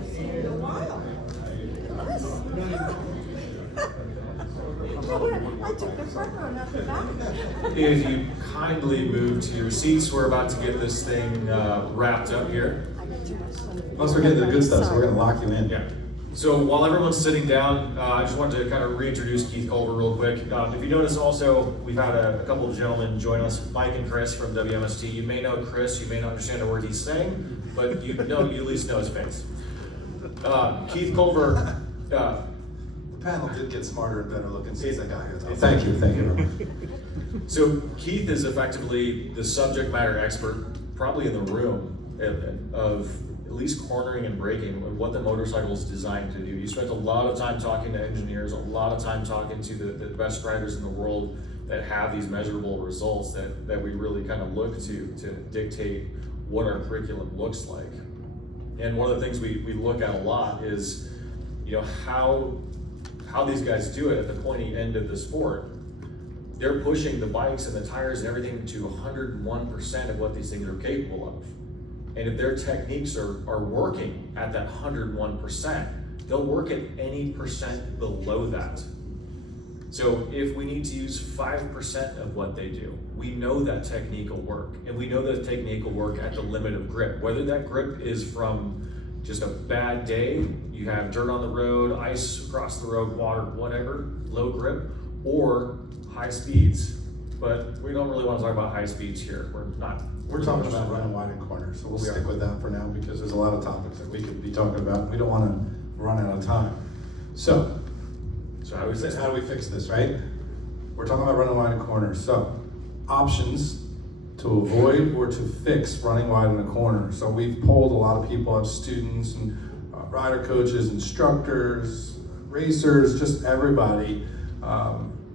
I've seen it in a while. I took the front row, not the back. If you kindly move to your seats, we're about to get this thing wrapped up here. Once we get to the good stuff, so we're going to lock you in. Yeah. So while everyone's sitting down, I just wanted to kind of reintroduce Keith Culver real quick. If you notice also, we've had a couple of gentlemen join us, Mike and Chris from WMST. You may know Chris, you may not understand a word he's saying, but you at least know his face. Keith Culver. The panel did get smarter and better looking since I got here. Thank you very much. So Keith is effectively the subject matter expert, probably in the room, of at least cornering and braking and what the motorcycle is designed to do. You spent a lot of time talking to engineers, a lot of time talking to the best riders in the world that have these measurable results that we really kind of look to dictate what our curriculum looks like. And one of the things we look at a lot is, how these guys do it at the pointy end of the sport. They're pushing the bikes and the tires and everything to 101% of what these things are capable of. And if their techniques are working at that 101%, they'll work at any percent below that. So if we need to use 5% of what they do, we know that technique will work. And we know that technique will work at the limit of grip. Whether that grip is from just a bad day, you have dirt on the road, ice across the road, water, whatever, low grip, or high speeds. But we don't really want to talk about high speeds here. We're talking about running wide in corners, so we'll stick with that for now because there's a lot of topics that we could be talking about. We don't want to run out of time. So how do we fix this, right? We're talking about running wide in corners. So options to avoid or to fix running wide in a corner. So we've polled a lot of people, students and rider coaches, instructors, racers, just everybody,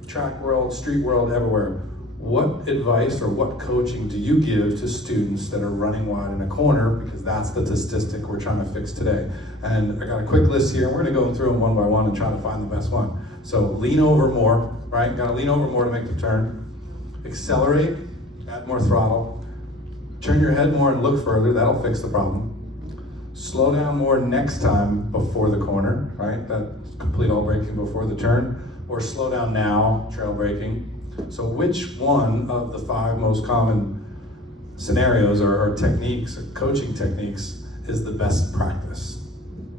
track world, street world, everywhere. What advice or what coaching do you give to students that are running wide in a corner? Because that's the statistic we're trying to fix today. And I got a quick list here. We're going to go through them one by one and try to find the best one. So lean over more, right? Got to lean over more to make the turn. Accelerate, add more throttle. Turn your head more and look further. That'll fix the problem. Slow down more next time before the corner, right? That complete all braking before the turn. Or slow down now, trail braking. So which one of the 5 most common scenarios or techniques, or coaching techniques, is the best practice?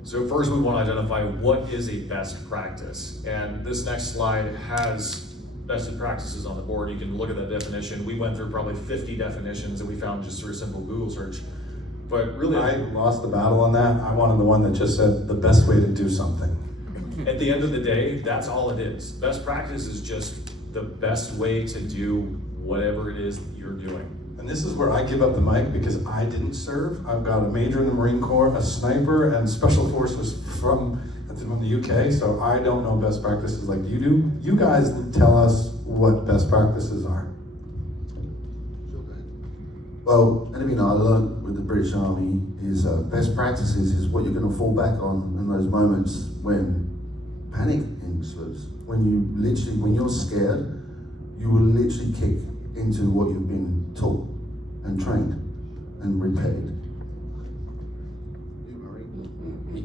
So first we want to identify what is a best practice. And this next slide has best practices on the board. You can look at that definition. We went through probably 50 definitions that we found just through a simple Google search. But really, I lost the battle on that. I wanted the one that just said the best way to do something. At the end of the day, that's all it is. Best practice is just the best way to do whatever it is that you're doing. And this is where I give up the mic because I didn't serve. I've got a major in the Marine Corps, a sniper, and special forces from the UK, so I don't know best practices like you do. You guys tell us what best practices are. Well, anything I learned with the British Army is best practices is what you're going to fall back on in those moments when panic ensues. When you're scared, you will literally kick into what you've been taught and trained and repeated.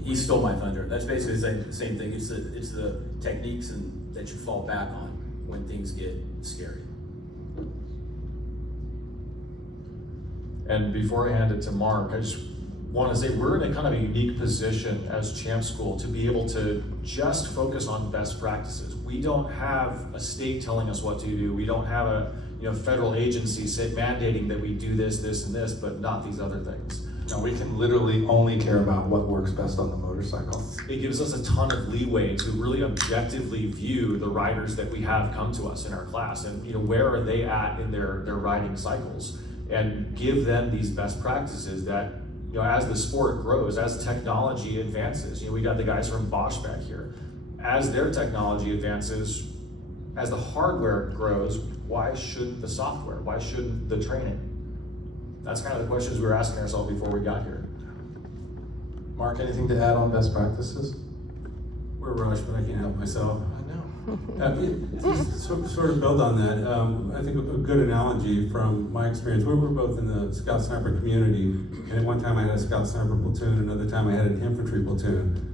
He stole my thunder. That's basically the same thing. It's the techniques that you fall back on when things get scary. And before I hand it to Mark, I just want to say we're in a kind of a unique position as Champ School to be able to just focus on best practices. We don't have a state telling us what to do. We don't have a federal agency mandating that we do this, this, and this, but not these other things. No, we can literally only care about what works best on the motorcycle. It gives us a ton of leeway to really objectively view the riders that we have come to us in our class, and where are they at in their riding cycles, and give them these best practices that as the sport grows, as technology advances. We got the guys from Bosch back here. As their technology advances, as the hardware grows, why shouldn't the software? Why shouldn't the training? That's kind of the questions we were asking ourselves before we got here. Mark, anything to add on best practices? We're rushed, but I can't help myself. I know. Sort of build on that. I think a good analogy from my experience. We were both in the Scout Sniper community, and at one time I had a Scout Sniper platoon, another time I had an infantry platoon.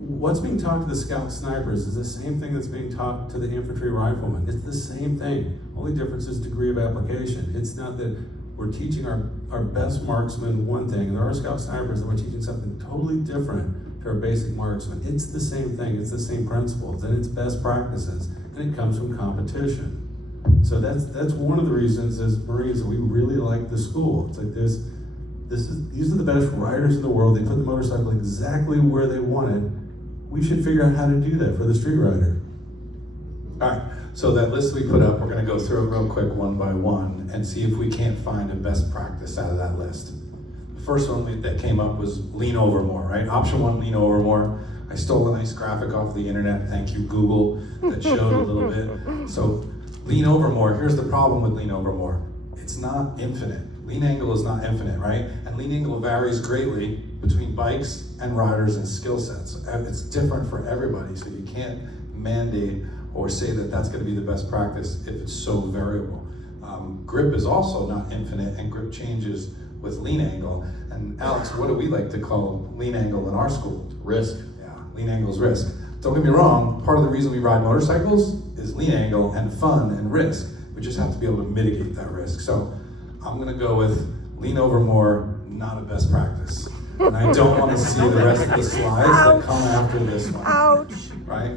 What's being taught to the Scout Snipers is the same thing that's being taught to the infantry riflemen. It's the same thing. Only difference is degree of application. It's not that we're teaching our best marksmen one thing, and there are Scout Snipers that we're teaching something totally different to our basic marksmen. It's the same thing, it's the same principles, and it's best practices, and it comes from competition. So that's one of the reasons as Marines that we really like the school. It's like these are the best riders in the world. They put the motorcycle exactly where they want it. We should figure out how to do that for the street rider. All right, so that list we put up, we're gonna go through it real quick one by one and see if we can't find a best practice out of that list. The first one that came up was lean over more, right? Option one, lean over more. I stole a nice graphic off the internet, thank you Google, that showed a little bit. So lean over more, here's the problem with lean over more. It's not infinite. Lean angle is not infinite, right? And lean angle varies greatly between bikes and riders and skill sets. It's different for everybody, so you can't mandate or say that that's gonna be the best practice if it's so variable. Grip is also not infinite, and grip changes with lean angle. And Alex, what do we like to call lean angle in our school? Risk. Yeah, lean angle is risk. Don't get me wrong, part of the reason we ride motorcycles is lean angle and fun and risk. We just have to be able to mitigate that risk. So I'm gonna go with lean over more, not a best practice. And I don't want to see the rest of the slides that come after this one. Ouch. Right?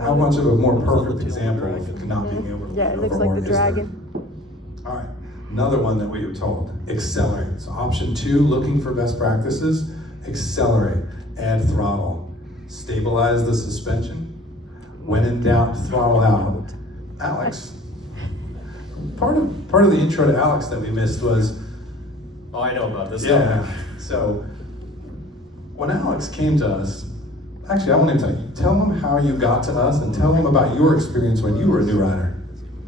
How much of a more perfect example of not being able to Yeah, lean it looks over like more the is there? dragon. All right, another one that we were told, accelerate. So option two, looking for best practices, accelerate, add throttle, stabilize the suspension. When in doubt, throttle out. Alex, part of the intro to Alex that we missed was, Oh, I know about this. yeah, so when Alex came to us, actually I want to tell him how you got to us and tell him about your experience when you were a new rider.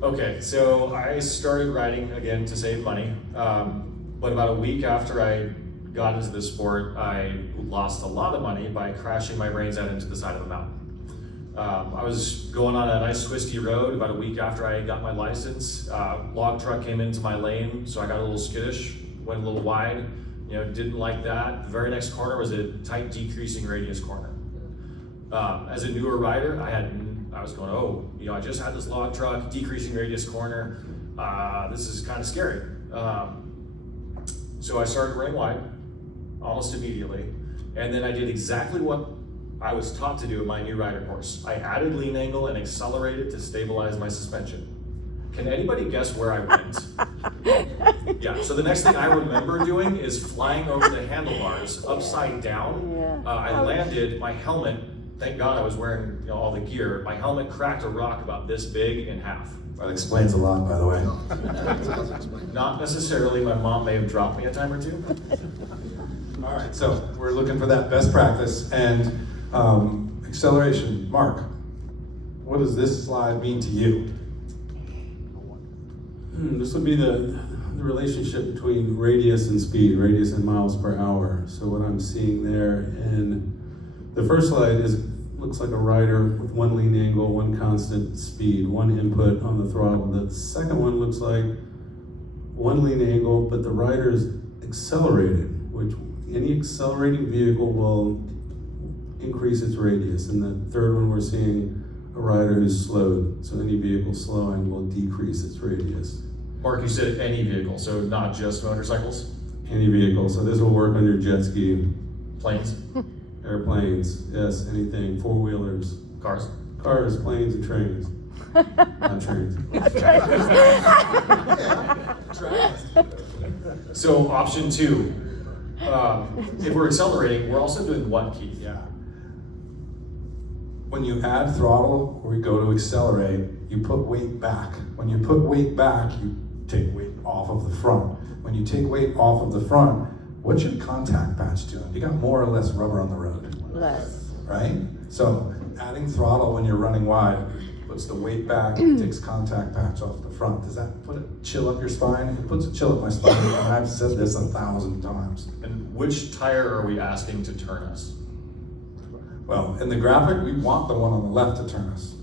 Okay, so I started riding again to save money, but about a week after I got into the sport, I lost a lot of money by crashing my brains out into the side of a mountain. I was going on a nice twisty road about a week after I got my license. Log truck came into my lane, so I got a little skittish, went a little wide, didn't like that. The very next corner was a tight decreasing radius corner. As a newer rider, I was going, I just had this log truck, decreasing radius corner. This is kind of scary. So I started running wide almost immediately. And then I did exactly what I was taught to do in my new rider course. I added lean angle and accelerated to stabilize my suspension. Can anybody guess where I went? Yeah, so the next thing I remember doing is flying over the handlebars upside down. Yeah. I landed, my helmet, thank God I was wearing all the gear, my helmet cracked a rock about this big in half. That explains a lot, by the way. Not necessarily, my mom may have dropped me a time or two. All right, so we're looking for that best practice and acceleration. Mark, what does this slide mean to you? This would be the relationship between radius and speed, radius and miles per hour. So what I'm seeing there in the first slide looks like a rider with one lean angle, one constant speed, one input on the throttle. The second one looks like one lean angle, but the rider is accelerated, which any accelerating vehicle will increase its radius. And the third one we're seeing a rider who's slowed, so any vehicle slowing will decrease its radius. Mark, you said any vehicle, so not just motorcycles? Any vehicle, so this will work on your jet ski, Planes? airplanes, yes, anything, four-wheelers, Cars? cars, planes, and trains. Not trains. So option two, if we're accelerating, we're also doing what, Keith? Yeah. When you add throttle or you go to accelerate, you put weight back. When you put weight back, you take weight off of the front. When you take weight off of the front, what's your contact patch doing? You got more or less rubber on the road. Less. Right? So adding throttle when you're running wide puts the weight back, takes contact patch off the front. Does that put a chill up your spine? It puts a chill up my spine, and I've said this 1,000 times. And which tire are we asking to turn us? Well, in the graphic, we want the one on the left to turn us.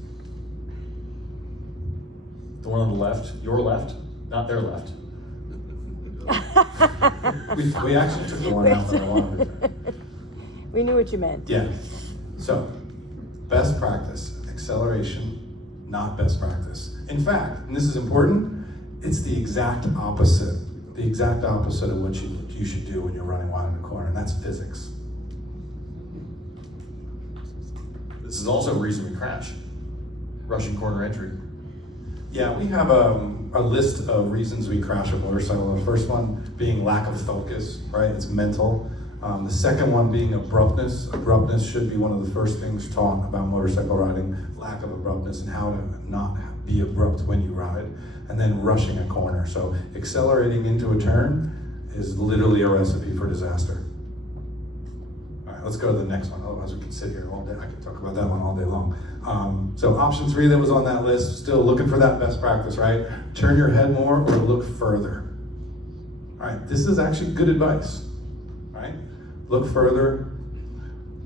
The one on the left, your left, not their left. We actually took the one out that I wanted to turn. We knew what you meant. Yeah. So, best practice, acceleration, not best practice. In fact, and this is important, it's the exact opposite of what you should do when you're running wide in the corner, and that's physics. This is also a reason we crash. Rushing corner entry. Yeah, we have a list of reasons we crash a motorcycle. The first one being lack of focus, right? It's mental. The second one being abruptness. Abruptness should be one of the first things taught about motorcycle riding, lack of abruptness and how to not be abrupt when you ride. And then rushing a corner. So accelerating into a turn is literally a recipe for disaster. All right, let's go to the next one. Otherwise we can sit here all day. I can talk about that one all day long. So option 3 that was on that list, still looking for that best practice, right? Turn your head more or look further. All right, this is actually good advice, right? Look further,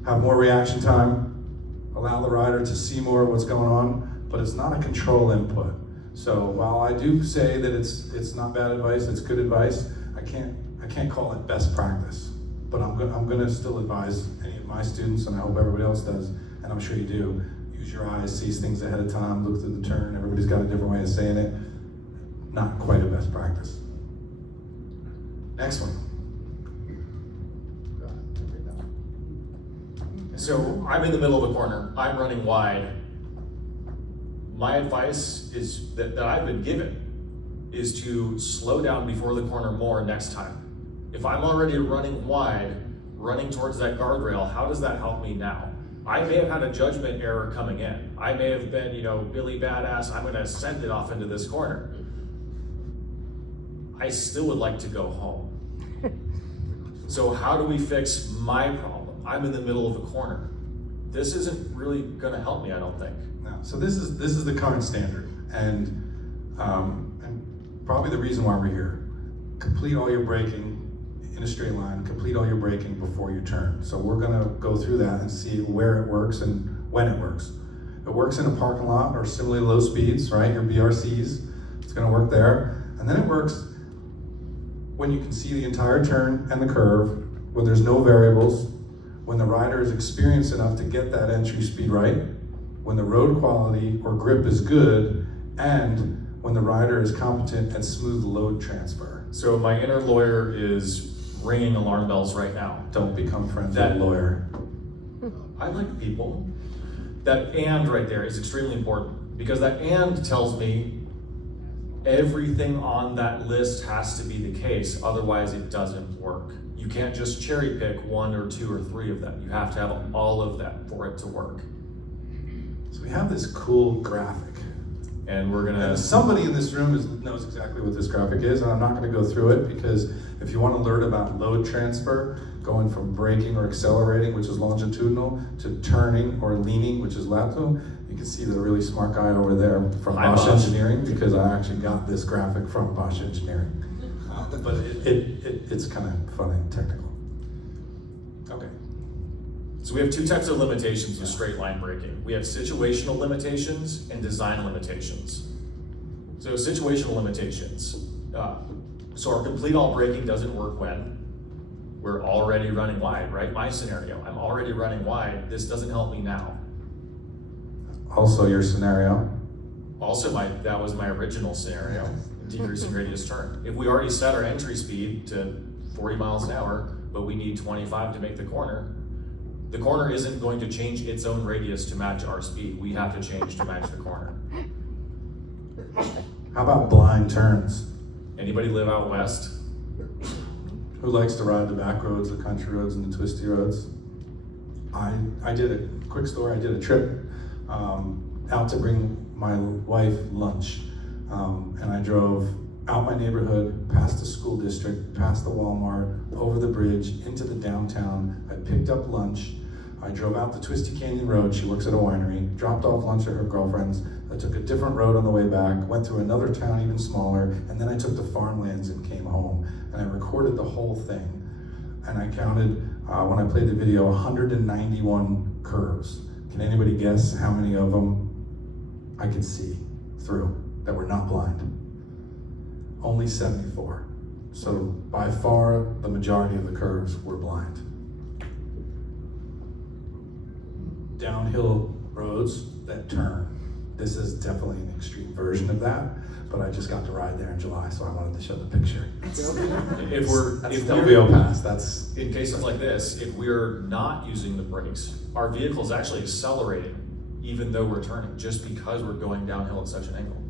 have more reaction time, allow the rider to see more of what's going on, but it's not a control input. So while I do say that it's not bad advice, it's good advice, I can't call it best practice. But I'm gonna still advise any of my students, and I hope everybody else does, and I'm sure you do, use your eyes, see things ahead of time, look through the turn. Everybody's got a different way of saying it. Not quite a best practice. Next one. So I'm in the middle of a corner, I'm running wide. My advice is that I've been given is to slow down before the corner more next time. If I'm already running wide, running towards that guardrail, how does that help me now? I may have had a judgment error coming in. I may have been, Billy Badass, I'm gonna send it off into this corner. I still would like to go home. So how do we fix my problem? I'm in the middle of a corner. This isn't really gonna help me, I don't think. No. So this is the current standard, and probably the reason why we're here. Complete all your braking in a straight line, complete all your braking before you turn. So we're gonna go through that and see where it works and when it works. It works in a parking lot or similarly low speeds, right? Your BRCs, it's gonna work there. And then it works when you can see the entire turn and the curve, when there's no variables, when the rider is experienced enough to get that entry speed right, when the road quality or grip is good, and when the rider is competent at smooth load transfer. So my inner lawyer is ringing alarm bells right now. Don't become friends with a lawyer. I like people. That and right there is extremely important because that and tells me everything on that list has to be the case, otherwise it doesn't work. You can't just cherry pick 1 or 2 or 3 of them. You have to have all of them for it to work. So we have this cool graphic. And we're gonna... And somebody in this room knows exactly what this graphic is, and I'm not gonna go through it because if you wanna learn about load transfer, going from braking or accelerating, which is longitudinal, to turning or leaning, which is lateral, you can see the really smart guy over there from Bosch Engineering, because I actually got this graphic from Bosch Engineering. But it's kind of fun and technical. Okay. So we have 2 types of limitations with straight line braking. We have situational limitations and design limitations. So situational limitations. So our complete all braking doesn't work when we're already running wide, right? My scenario, I'm already running wide. This doesn't help me now. Also your scenario. Also that was my original scenario, decreasing radius turn. If we already set our entry speed to 40 miles an hour, but we need 25 to make the corner isn't going to change its own radius to match our speed. We have to change to match the corner. How about blind turns? Anybody live out west? Who likes to ride the back roads, the country roads, and the twisty roads? I did a quick story. I did a trip out to bring my wife lunch, and I drove out my neighborhood, past the school district, past the Walmart, over the bridge, into the downtown. I picked up lunch. I drove out the Twisty Canyon Road. She works at a winery. Dropped off lunch at her girlfriend's. I took a different road on the way back, went through another town even smaller, and then I took the farmlands and came home. And I recorded the whole thing. And I counted, when I played the video, 191 curves. Can anybody guess how many of them I could see through that were not blind? Only 74. So by far the majority of the curves were blind. Downhill roads that turn. This is definitely an extreme version of that, but I just got to ride there in July, so I wanted to show the picture. If That's we're Delvio Pass. That's in cases like this, if we're not using the brakes, our vehicle is actually accelerating even though we're turning, just because we're going downhill at such an angle.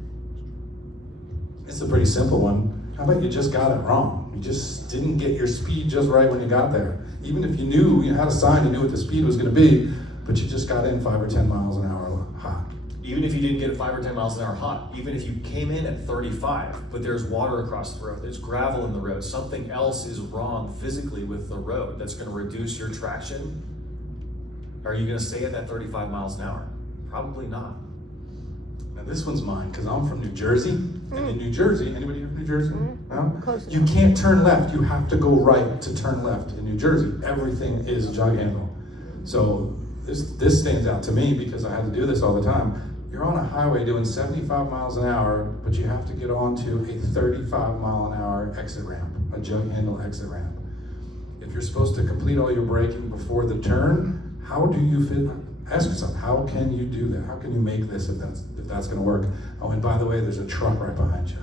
It's a pretty simple one. How about you just got it wrong? You just didn't get your speed just right when you got there. Even if you knew, you had a sign, you knew what the speed was going to be, but you just got in 5 or 10 miles an hour hot. Even if you didn't get at 5 or 10 miles an hour hot, even if you came in at 35, but there's water across the road, there's gravel in the road, something else is wrong physically with the road that's going to reduce your traction, are you going to stay at that 35 miles an hour? Probably not. Now this one's mine, because I'm from New Jersey, and in New Jersey, anybody here from New Jersey? No? Close You can't turn left, you have to go right to turn left in New Jersey. Everything is jug handle. So this stands out to me because I had to do this all the time. You're on a highway doing 75 miles an hour, but you have to get onto a 35 mile an hour exit ramp, a jug handle exit ramp. If you're supposed to complete all your braking before the turn, how do you fit? Ask yourself, how can you do that? How can you make this if that's going to work? Oh, and by the way, there's a truck right behind you.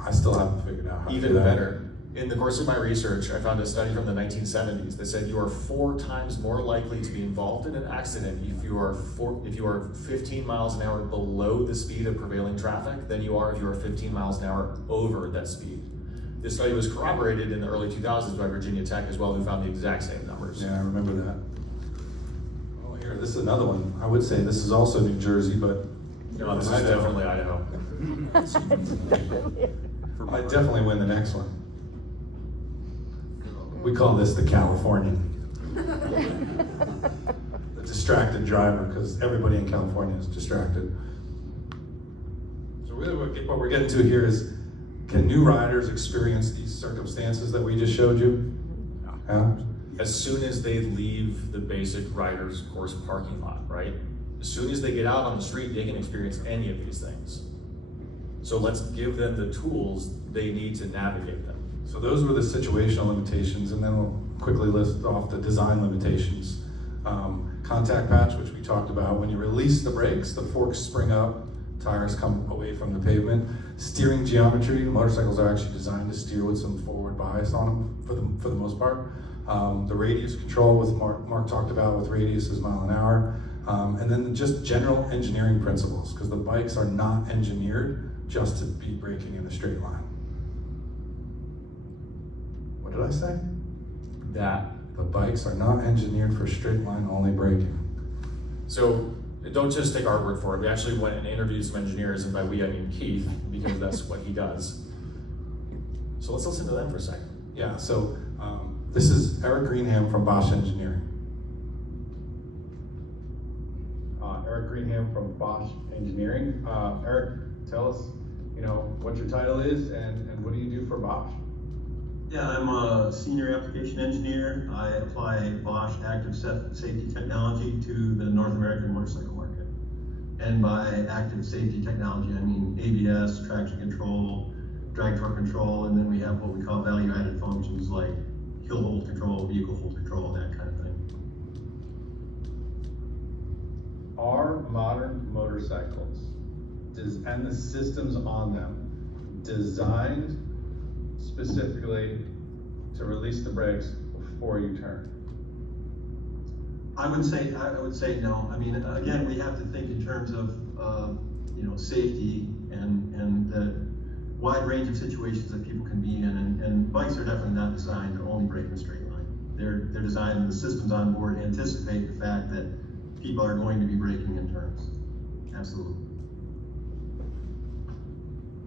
I still haven't figured out how to do Even that. better, in the course of my research, I found a study from the 1970s that said you are 4 times more likely to be involved in an accident if you are 15 miles an hour below the speed of prevailing traffic than you are if you are 15 miles an hour over that speed. This study was corroborated in the early 2000s by Virginia Tech as well, who found the exact same numbers. Yeah, I remember that. Oh, here, this is another one. I would say this is also New Jersey, but No, this is definitely Idaho. I definitely win the next one. We call this the Californian. The distracted driver, because everybody in California is distracted. So really what we're getting to here is, can new riders experience these circumstances that we just showed you? Yeah? As soon as they leave the basic rider's course parking lot, right? As soon as they get out on the street, they can experience any of these things. So let's give them the tools they need to navigate them. So those were the situational limitations, and then we'll quickly list off the design limitations. Contact patch, which we talked about. When you release the brakes, the forks spring up, tires come away from the pavement. Steering geometry, motorcycles are actually designed to steer with some forward bias on them for the most part. The radius control, with Mark talked about, with radius is mile an hour. And then just general engineering principles, because the bikes are not engineered just to be braking in a straight line. What did I say? That. The bikes are not engineered for straight line only braking. So don't just take our word for it. We actually went and interviewed some engineers, and by we I mean Keith, because that's what he does. So let's listen to them for a second. Yeah, so this is Eric Greenham from Bosch Engineering. Eric Greenham from Bosch Engineering. Eric, tell us, what your title is and what do you do for Bosch? Yeah, I'm a senior application engineer. I apply Bosch active safety technology to the North American motorcycle market. And by active safety technology, I mean ABS, traction control, drag torque control, and then we have what we call value-added functions like hill hold control, vehicle hold control, that kind of thing. Are modern motorcycles and the systems on them designed specifically to release the brakes before you turn? I would say no. I mean, again, we have to think in terms of safety and the wide range of situations that people can be in, and bikes are definitely not designed to only brake in a straight line. They're designed, and the systems on board anticipate the fact that people are going to be braking in turns. Absolutely.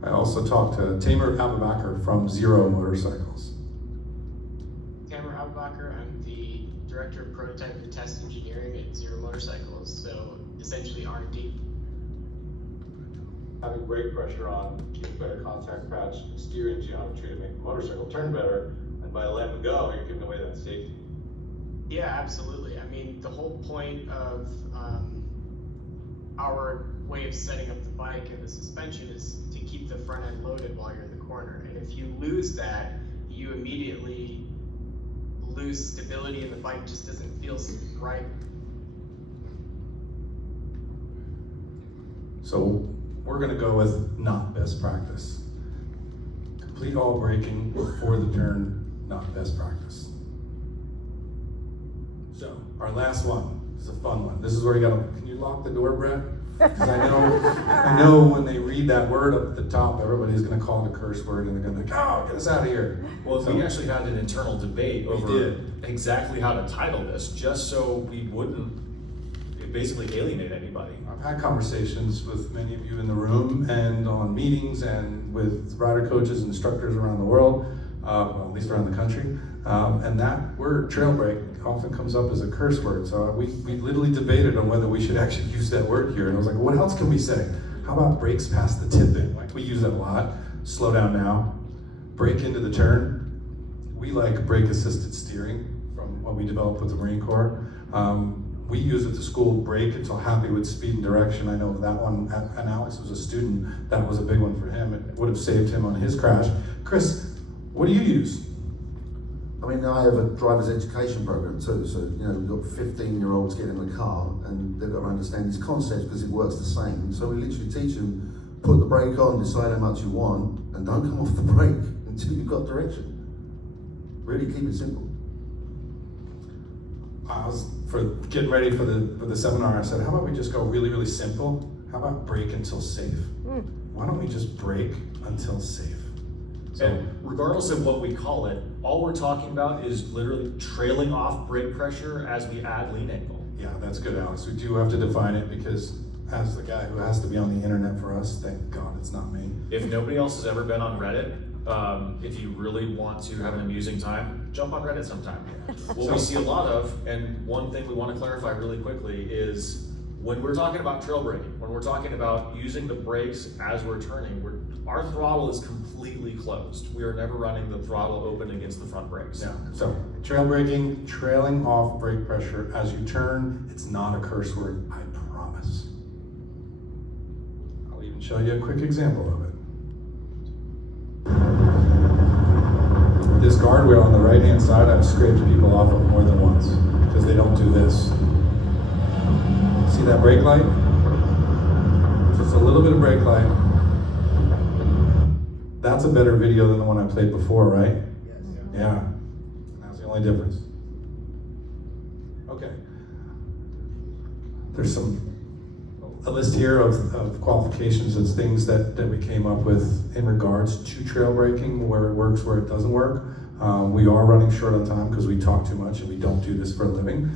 I also talked to Tamer Abubakar from Zero Motorcycles. Tamer Abubakar, I'm the Director of Prototype and Test Engineering at Zero Motorcycles, so essentially R&D. Having brake pressure on, keep better contact patch, steering geometry to make the motorcycle turn better, and by letting go, you're giving away that safety. Yeah, absolutely. I mean, the whole point of our way of setting up the bike and the suspension is to keep the front end loaded while you're in the corner. And if you lose that, you immediately lose stability and the bike just doesn't feel right. So we're gonna go with not best practice. Complete all braking before the turn, not best practice. So our last one is a fun one. This is where you gotta, can you lock the door, Brett? Because I know when they read that word up at the top, everybody's gonna call it a curse word and they're gonna be like, oh, get us out of here. Well, So- we actually had an internal debate over did. exactly how to title this, just so we wouldn't basically alienate anybody. I've had conversations with many of you in the room and on meetings and with rider coaches and instructors around the world, well, at least around the country. And that word, trail brake, often comes up as a curse word. So we literally debated on whether we should actually use that word here. And I was like, what else can we say? How about brakes past the tip in? Like we use that a lot. Slow down now. Brake into the turn. We like brake assisted steering from what we developed with the Marine Corps. We use it to school, brake until happy with speed and direction. I know that one, and Alex was a student, that was a big one for him. It would have saved him on his crash. Chris, what do you use? I mean, I have a driver's education program too, so you know, we've got 15-year-olds getting in the car and they've got to understand these concepts because it works the same. So we literally teach them, put the brake on, decide how much you want, and don't come off the brake until you've got direction. Really keep it simple. I was for getting ready for the seminar. I said, how about we just go really, really simple? How about brake until safe? Why don't we just brake until safe? So, And regardless of what we call it, all we're talking about is literally trailing off brake pressure as we add lean angle. yeah, that's good, Alex. We do have to define it because as the guy who has to be on the internet for us, thank God it's not me. If nobody else has ever been on Reddit, if you really want to have an amusing time, jump on Reddit sometime. What we see a lot of, and one thing we want to clarify really quickly is when we're talking about trail braking, when we're talking about using the brakes as we're turning, our throttle is completely closed. We are never running the throttle open against the front brakes. Yeah. So trail braking, trailing off brake pressure as you turn, it's not a curse word, I promise. I'll even show you a quick example of it. This guardrail on the right-hand side, I've scraped people off of more than once because they don't do this. See that brake light? Just a little bit of brake light. That's a better video than the one I played before, right? Yes. Yeah. That's the only difference. Okay. There's a list here of qualifications as things that we came up with in regards to trail braking, where it works, where it doesn't work. We are running short on time because we talk too much and we don't do this for a living.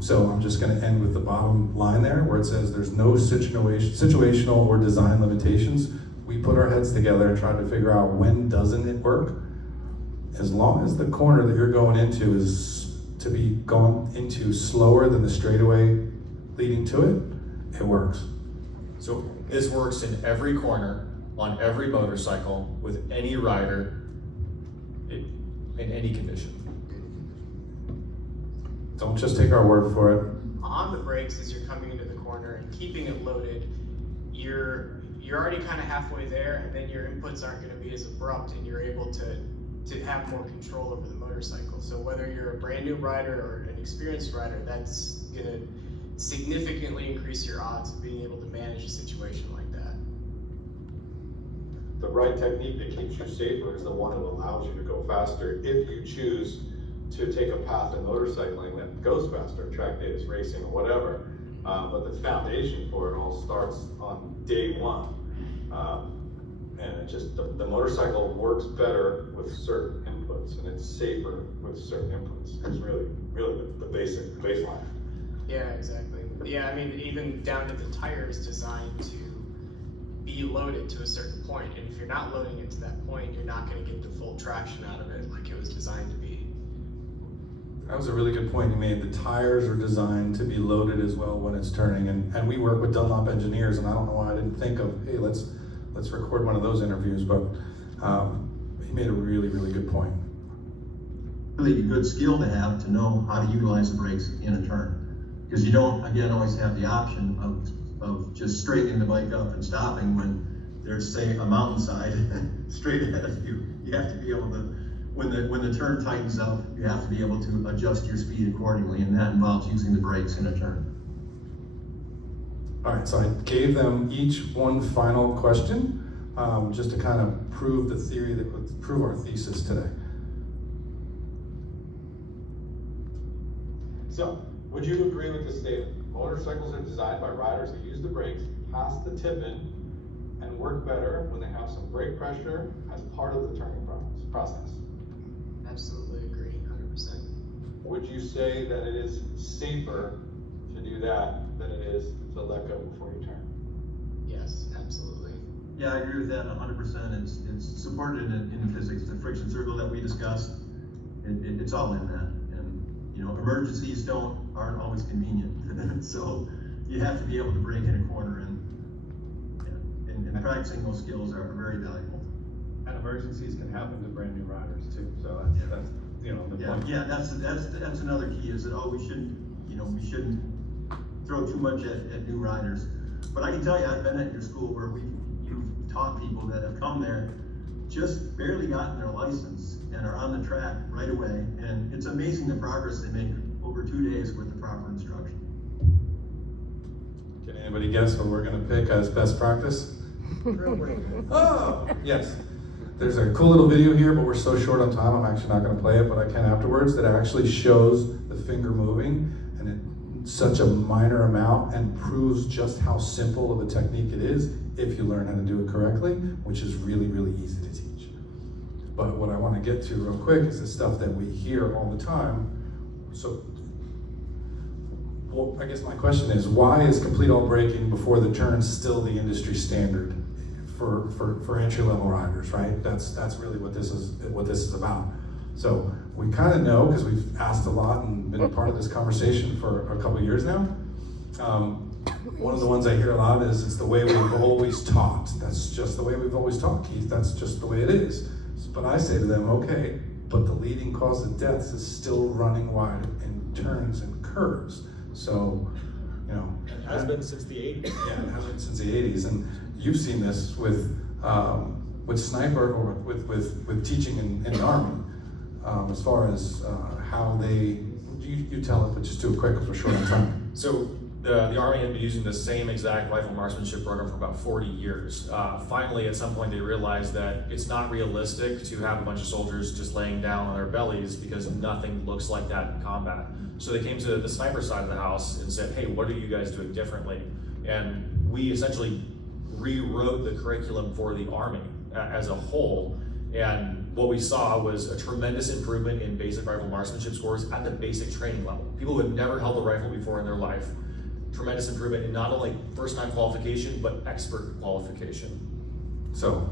So I'm just going to end with the bottom line there where it says there's no situational or design limitations. We put our heads together and try to figure out when doesn't it work. As long as the corner that you're going into is to be gone into slower than the straightaway leading to it, it works. So this works in every corner, on every motorcycle, with any rider, in any condition. Don't just take our word for it. On the brakes as you're coming into the corner and keeping it loaded, you're already kind of halfway there, and then your inputs aren't going to be as abrupt, and you're able to have more control over the motorcycle. So whether you're a brand new rider or an experienced rider, that's going to significantly increase your odds of being able to manage a situation like that. The right technique that keeps you safer is the one that allows you to go faster if you choose to take a path in motorcycling that goes faster, track days, racing, or whatever. But the foundation for it all starts on day one. And it just, the motorcycle works better with certain inputs, and it's safer with certain inputs. It's really the baseline. Yeah, exactly. Yeah, I mean, even down to the tires designed to be loaded to a certain point, and if you're not loading it to that point, you're not going to get the full traction out of it like it was designed to be. That was a really good point you made. The tires are designed to be loaded as well when it's turning, and we work with Dunlop engineers, and I don't know why I didn't think of, hey, let's record one of those interviews, but he made a really good point. really good skill to have to know how to utilize the brakes in a turn. Because you don't, again, always have the option of just straightening the bike up and stopping when there's, say, a mountainside straight ahead of you. You have to be able to, when the turn tightens up, you have to be able to adjust your speed accordingly, and that involves using the brakes in a turn. All right, so I gave them each one final question, just to kind of prove the theory, that would prove our thesis today. So, would you agree with this statement? Motorcycles are designed by riders to use the brakes past the tip-in and work better when they have some brake pressure as part of the turning process. Absolutely agree, 100%. Would you say that it is safer to do that than it is to let go before you turn? Yes, absolutely. Yeah, I agree with that 100%. It's supported in physics. The friction circle that we discussed, it's all in that. And you know, emergencies aren't always convenient. So you have to be able to brake in a corner, and practicing those skills are very valuable. And emergencies can happen to brand new riders too. So that's you know the point. Yeah, that's another key, is that we shouldn't throw too much at new riders. But I can tell you, I've been at your school where you've taught people that have come there, just barely gotten their license, and are on the track right away. And it's amazing the progress they make over 2 days with the proper instruction. Can anybody guess what we're going to pick as best practice? Oh, yes. There's a cool little video here, but we're so short on time, I'm actually not going to play it, but I can afterwards, that actually shows the finger moving, and it's such a minor amount, and proves just how simple of a technique it is if you learn how to do it correctly, which is really, really easy to teach. But what I want to get to real quick is the stuff that we hear all the time. So, well, I guess my question is, why is complete all braking before the turn still the industry standard for entry-level riders, right? That's really what this is about. So we kind of know, because we've asked a lot and been a part of this conversation for a couple of years now. One of the ones I hear a lot is, it's the way we've always taught. That's just the way we've always taught, Keith. That's just the way it is. But I say to them, okay, but the leading cause of deaths is still running wide in turns and curves. So, you know, It has been since the 80s. Yeah, it has been since the 80s, and you've seen this with sniper, or with teaching in the Army, as far as how they, you tell it, but just do it quick because we're short on time. So the Army had been using the same exact rifle marksmanship program for about 40 years. Finally, at some point, they realized that it's not realistic to have a bunch of soldiers just laying down on their bellies, because nothing looks like that in combat. So they came to the sniper side of the house and said, hey, what are you guys doing differently? And we essentially rewrote the curriculum for the Army as a whole. And what we saw was a tremendous improvement in basic rifle marksmanship scores at the basic training level. People who had never held a rifle before in their life. Tremendous improvement in not only first-time qualification, but expert qualification. So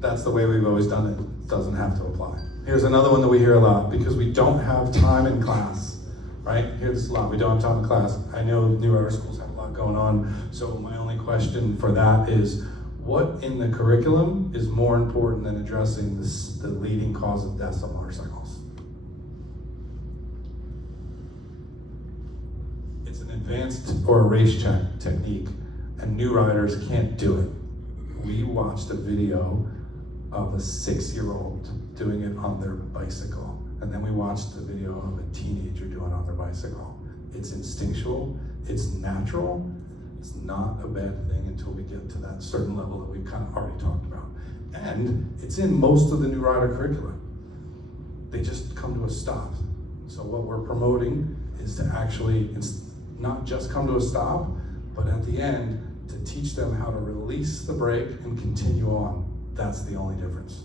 that's the way we've always done it. It doesn't have to apply. Here's another one that we hear a lot, because we don't have time in class, right? Hear this a lot, we don't have time in class. I know new rider schools have a lot going on, so my only question for that is, what in the curriculum is more important than addressing the leading cause of deaths on motorcycles? It's an advanced or a race technique, and new riders can't do it. We watched a video of a 6-year-old doing it on their bicycle, and then we watched the video of a teenager doing it on their bicycle. It's instinctual, it's natural, it's not a bad thing until we get to that certain level that we've kind of already talked about. And it's in most of the new rider curricula. They just come to a stop. So what we're promoting is to actually, it's not just come to a stop, but at the end, to teach them how to release the brake and continue on. That's the only difference.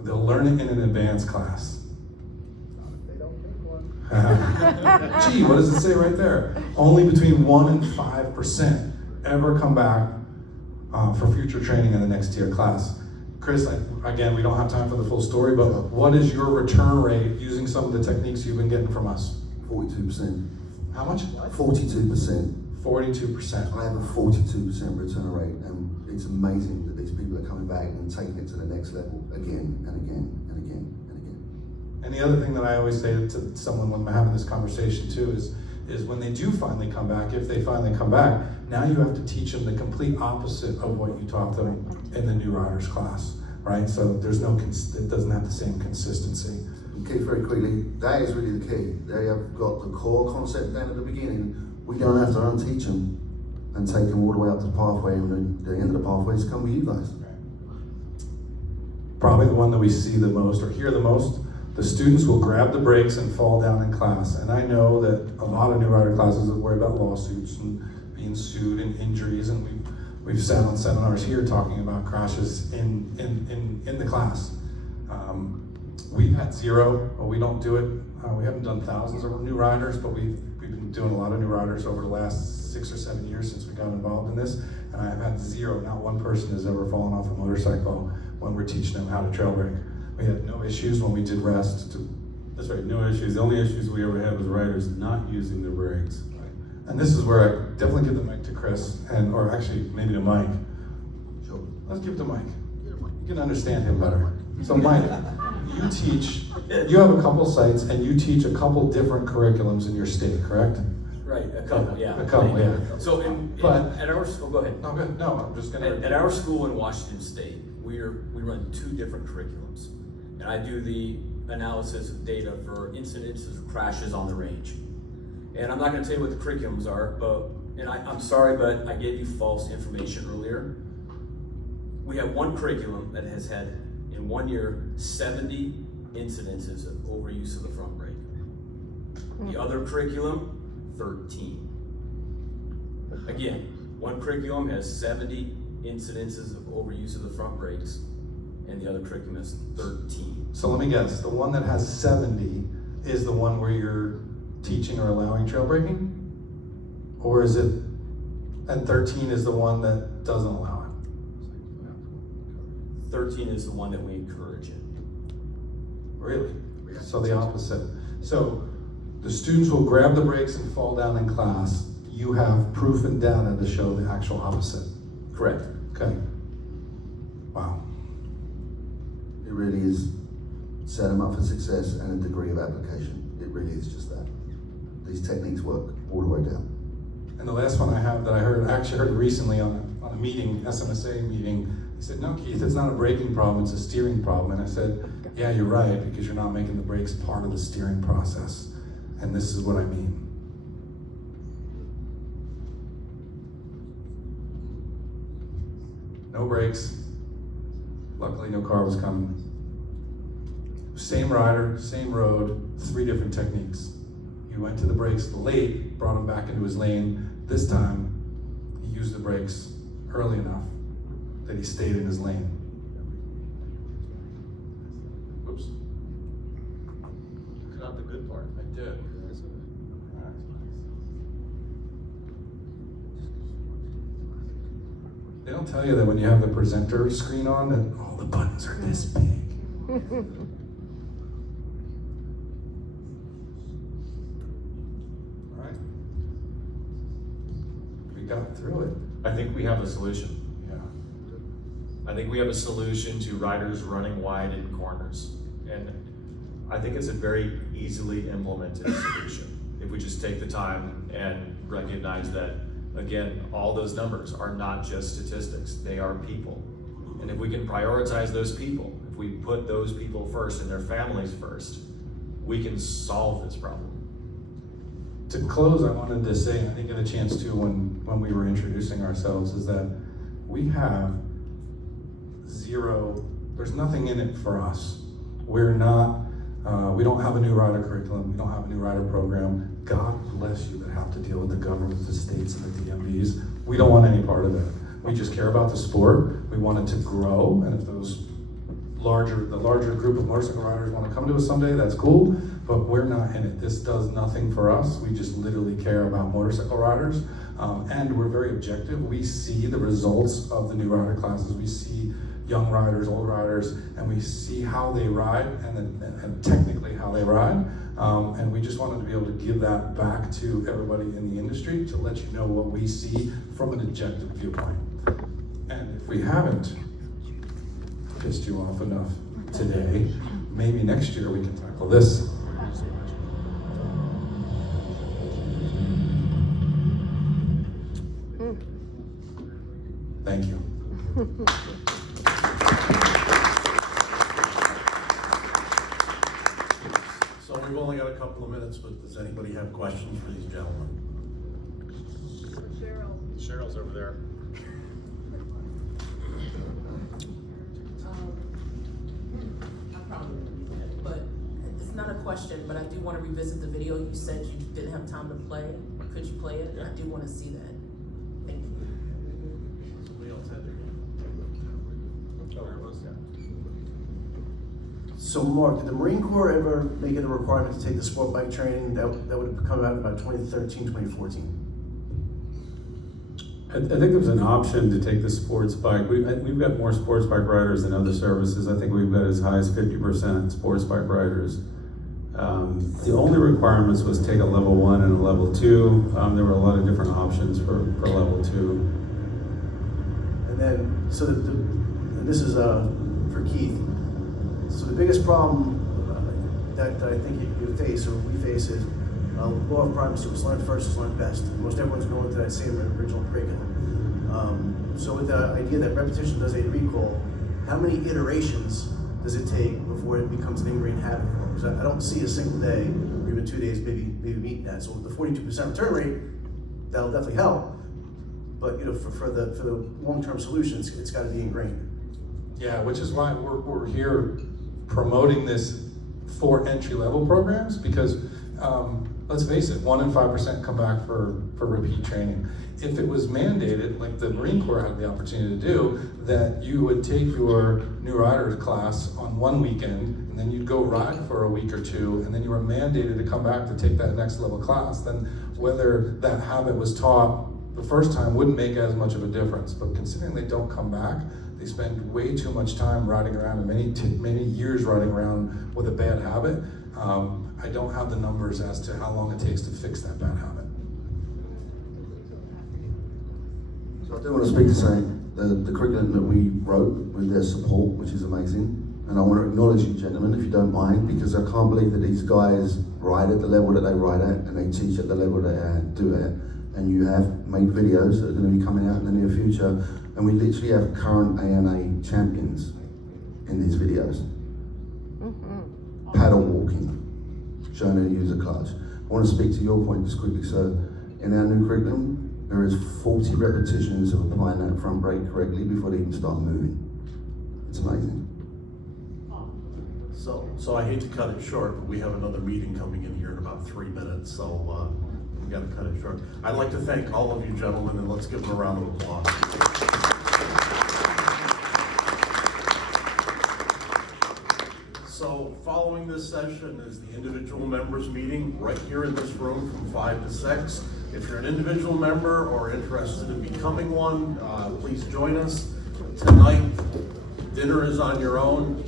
They'll learn it in an advanced class. Gee, what does it say right there? Only between 1% and 5% ever come back for future training in the next tier class. Chris, again, we don't have time for the full story, but what is your return rate using some of the techniques you've been getting from us? 42%. How much? 42%. 42%. I have a 42% return rate, and it's amazing that these people are coming back and taking it to the next level again and again and again. And the other thing that I always say to someone when I'm having this conversation too is when they do finally come back, if they finally come back, now you have to teach them the complete opposite of what you taught them in the new riders class, right? So there's no, it doesn't have the same consistency. And Keith, very quickly, that is really the key. They have got the core concept down at the beginning. We don't have to unteach them and take them all the way up to the pathway, and then the end of the pathway is come with you guys. Probably the one that we see the most or hear the most, the students will grab the brakes and fall down in class. And I know that a lot of new rider classes worry about lawsuits and being sued and injuries, and we've sat on seminars here talking about crashes in the class. We've had zero, but we don't do it. We haven't done thousands of new riders, but we've been doing a lot of new riders over the last 6 or 7 years since we got involved in this, and I've had zero, not one person has ever fallen off a motorcycle when we're teaching them how to trail brake. We had no issues when we did rest. That's right, no issues. The only issues we ever had was riders not using their brakes. And this is where I definitely give the mic to Chris, or actually maybe to Mike. Sure. Let's give it to Mike. You can understand him better. So Mike, you have a couple sites and you teach a couple different curriculums in your state, correct? Right, a couple, yeah. A couple, yeah. So at our, go ahead. No, good. No, I'm just gonna. At our school in Washington State, we run 2 different curriculums. And I do the analysis of data for incidences of crashes on the range. And I'm not gonna tell you what the curriculums are, and I'm sorry, but I gave you false information earlier. We have one curriculum that has had, in 1 year, 70 incidences of overuse of the front brake. The other curriculum, 13. Again, one curriculum has 70 incidences of overuse of the front brakes, and the other curriculum has 13. So let me guess, the one that has 70 is the one where you're teaching or allowing trail braking? Or is it, and 13 is the one that doesn't allow it? 13 is the one that we encourage it. Really? So the opposite. So the students will grab the brakes and fall down in class. You have proof and data to show the actual opposite. Correct. Okay. Wow. It really is set them up for success and a degree of application. It really is just that. These techniques work all the way down. And the last one I have that I actually heard recently on a meeting, SMSA meeting, he said, no, Keith, it's not a braking problem, it's a steering problem. And I said, yeah, you're right, because you're not making the brakes part of the steering process. And this is what I mean. No brakes. Luckily, no car was coming. Same rider, same road, 3 different techniques. He went to the brakes late, brought him back into his lane. This time, he used the brakes early enough that he stayed in his lane. Whoops. Cut out the good part. I did. They don't tell you that when you have the presenter screen on that all the buttons are this big. All right. We got through it. I think we have a solution. Yeah. I think we have a solution to riders running wide in corners. And I think it's a very easily implemented solution. If we just take the time and recognize that, again, all those numbers are not just statistics, they are people. And if we can prioritize those people, if we put those people first and their families first, we can solve this problem. To close, I wanted to say, I didn't get a chance to when we were introducing ourselves, is that we have zero, there's nothing in it for us. We're not, we don't have a new rider curriculum, we don't have a new rider program. God bless you that have to deal with the government, the states, and the DMVs. We don't want any part of that. We just care about the sport. We want it to grow, and if the larger group of motorcycle riders want to come to us someday, that's cool, but we're not in it. This does nothing for us. We just literally care about motorcycle riders, and we're very objective. We see the results of the new rider classes. We see young riders, old riders, and we see how they ride and technically how they ride. And we just wanted to be able to give that back to everybody in the industry to let you know what we see from an objective viewpoint. And if we haven't pissed you off enough today, maybe next year we can tackle this. Thank you. So we've only got a couple of minutes, but does anybody have questions for these gentlemen? Cheryl's over there. I probably won't read it, but it's not a question, but I do want to revisit the video. You said you didn't have time to play. Could you play it? I do want to see that. Thank you. Somebody else had their hand. So Mark, did the Marine Corps ever make it a requirement to take the sport bike training? That would have come out in about 2013, 2014. I think there was an option to take the sports bike. We've got more sports bike riders than other services. I think we've got as high as 50% sports bike riders. The only requirements was take a level 1 and a level 2. There were a lot of different options for level 2. And then, so and this is for Keith. So the biggest problem that I think you face, or we face, is law of primacy. What's learned first is learned best. Most everyone's going to that same original curriculum. So with the idea that repetition does aid recall, how many iterations does it take before it becomes an ingrained habit? Because I don't see a single day, or even 2 days, maybe meet that. So with the 42% return rate, that'll definitely help. But for the long-term solutions, it's got to be ingrained. Yeah, which is why we're here promoting this for entry-level programs, because let's face it, 1 in 5% come back for repeat training. If it was mandated, like the Marine Corps had the opportunity to do, that you would take your new riders class on one weekend, and then you'd go ride for a week or two, and then you were mandated to come back to take that next level class, then whether that habit was taught the first time wouldn't make as much of a difference. But considering they don't come back, they spend way too much time riding around, and many years riding around with a bad habit. I don't have the numbers as to how long it takes to fix that bad habit. So I do want to speak to saying the curriculum that we wrote with their support, which is amazing. And I want to acknowledge you gentlemen, if you don't mind, because I can't believe that these guys ride at the level that they ride at, and they teach at the level that they do at. And you have made videos that are going to be coming out in the near future. And we literally have current ANA champions in these videos. Paddle walking, showing how to use a clutch. I want to speak to your point just quickly. So in our new curriculum, there is 40 repetitions of applying that front brake correctly before they even start moving. It's amazing. So I hate to cut it short, but we have another meeting coming in here in about 3 minutes, so we got to cut it short. I'd like to thank all of you gentlemen, and let's give them a round of applause. So following this session is the individual members meeting right here in this room from 5 to 6. If you're an individual member or interested in becoming one, please join us. Tonight, dinner is on your own.